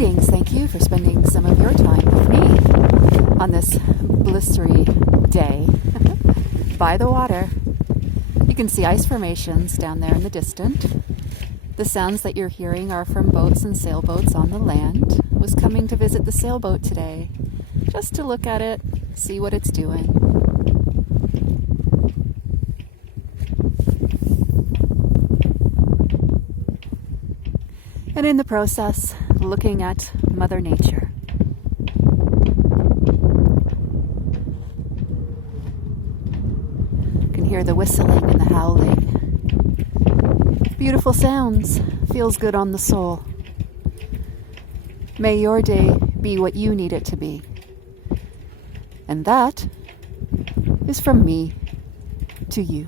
Greetings, thank you for spending some of your time with me on this blistery day by the water. You can see ice formations down there in the distance. The sounds that you're hearing are from boats and sailboats on the land. I was coming to visit the sailboat today, just to look at it, see what it's doing. And in the process, looking at Mother Nature. You can hear the whistling and the howling. Beautiful sounds, feels good on the soul. May your day be what you need it to be. And that is from me to you.